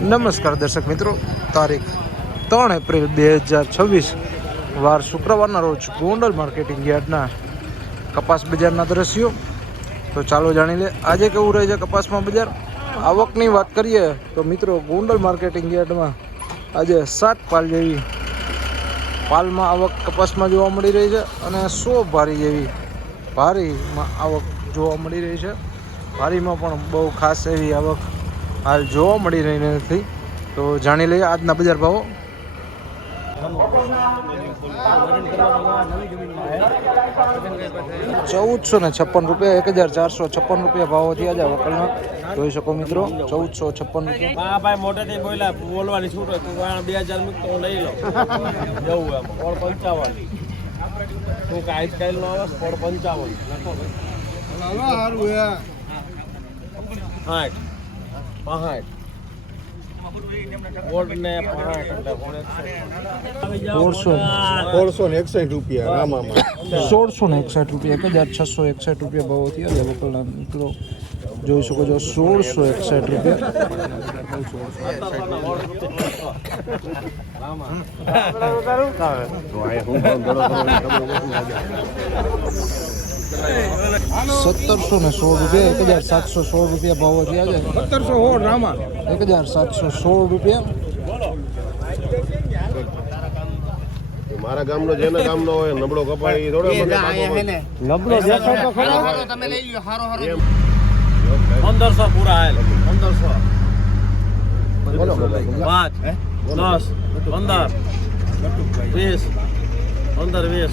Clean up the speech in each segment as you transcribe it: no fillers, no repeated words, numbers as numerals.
નમસ્કાર દર્શક મિત્રો, તારીખ 3 એપ્રિલ 2026 વાર શુક્રવારના રોજ ગોંડલ માર્કેટિંગ યાર્ડના કપાસ બજારના દ્રશ્યો. તો ચાલો જાણી લે આજે કેવું રહે છે કપાસમાં બજાર. આવકની વાત કરીએ તો મિત્રો ગોંડલ માર્કેટિંગ યાર્ડમાં આજે 7 પાલ જેવી પાલમાં આવક કપાસમાં જોવા મળી રહી છે અને 100 ભારી જેવી ભારીમાં આવક જોવા મળી રહી છે. ભારીમાં પણ બહુ ખાસ એવી આવક હાલ જોવા મળી રહી નથી. તો જાણી લઈએ આજના બજાર ભાવો. 1456 રૂપિયા, 1456 રૂપિયા ભાવો થયા છે વકલના. જોઈ શકો મિત્રો, 1456 રૂપિયા. હા ભાઈ, મોટેથી બોલ્યા, બોલવાની છૂટ હોય. તું 2000 મૂકતો હું લઈ લઉં જવું એમ. 55 તું કાંઈ સ્ટાઈલ નો આવે 55 લખો ભાઈ. 65 ગોલ્ડ ને 1661 રૂપિયા રામામાં. 1661 રૂપિયા, 1661 રૂપિયા ભાવો થયા છે વકલના મિત્રો. જોઈ શકો છો 1661 રૂપિયા. 1716 રૂપિયા, 1716 રૂપિયા ભાવો થયા છે. 1716 રામા, 1716 રૂપિયા. મારા ગામનો જેના ગામનો હોય નબળો કપાઈ થોડો નબળો દેખો તો ખરો. તમે લઈ લ્યો હારો હારો 1500 પૂરા આયેલ. 1500 5 10 15 20 40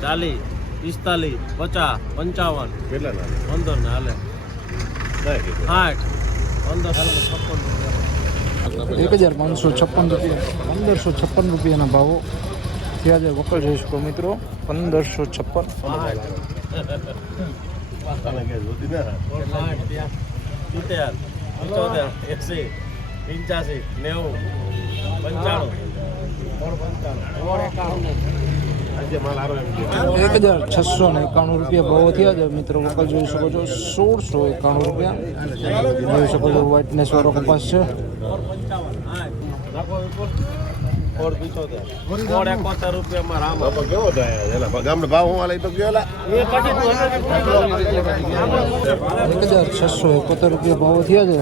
45 50 55 15 ને હાલે 60 1556 રૂપિયા, 1556 રૂપિયાના ભાવો થયા છે વકલ. જોઈ શકો મિત્રો 1691 રૂપિયા ભાવો થયા છે મિત્રો વકલ. જોઈ શકો છો 1691 રૂપિયા. જોઈ શકો છો વ્હાઇટનેસ વાળો કપાસ છે. 71 રૂપિયામાં રામ કેવો થાય ગામનો ભાવ હું લઈ તો ગયો 1671 રૂપિયા ભાવો થયા છે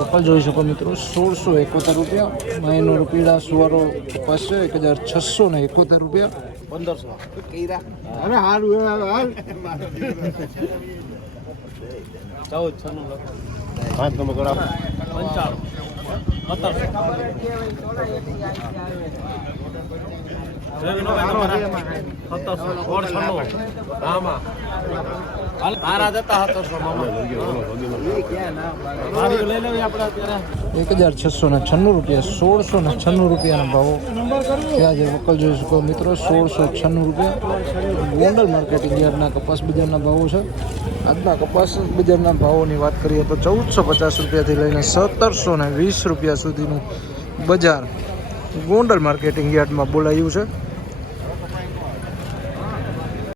વકલ. જોઈ શકો મિત્રો 1671 રૂપિયા. મહિનો રૂપિયા સુવારો કપાસ છે 1671 રૂપિયા. 1500 અરે હારું હાલ 14 પાંચ તમે કરા 1696 રૂપિયા, 1696 રૂપિયાના ભાવો થયા છે વકલ. જોઈ શકો મિત્રો 1696 રૂપિયા. ગોંડલ માર્કેટિંગ યાર્ડના કપાસ બજારના ભાવો છે. આજના કપાસ બજારના ભાવોની વાત કરીએ તો 1450 રૂપિયાથી લઈને 1720 રૂપિયા સુધીનું બજાર ગોંડલ માર્કેટિંગ યાર્ડમાં બોલાયું છે.